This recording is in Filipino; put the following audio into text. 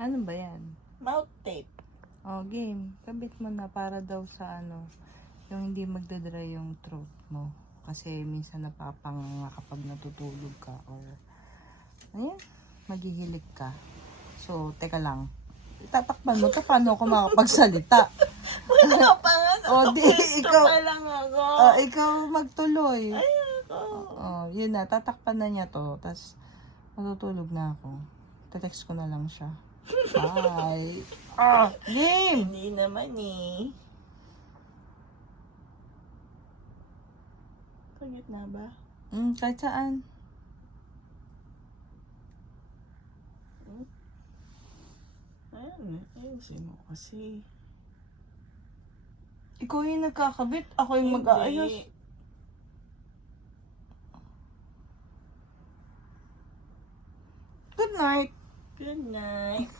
Ano ba yan? Mouth tape. Oh, game. Kabit mo na para daw sa ano, yung hindi magdadry yung throat mo. Kasi minsan napapanganga kapag natutulog ka or ayan, maghihilik ka. So, teka lang. Tatakpan mo to paano ako makapagsalita. Wala pa nga. O, di, Gusto ikaw, pa lang ako. ikaw magtuloy. Ayoko. Yun na, tatakpan na niya to. Tapos, matutulog na ako. Text ko na lang siya. Bye. Game! Hindi naman eh. Pagit na ba? Kahit saan. Ayusin mo kasi. Ikaw yung nagkakabit, ako yung mag-aayos. Good night. Good night.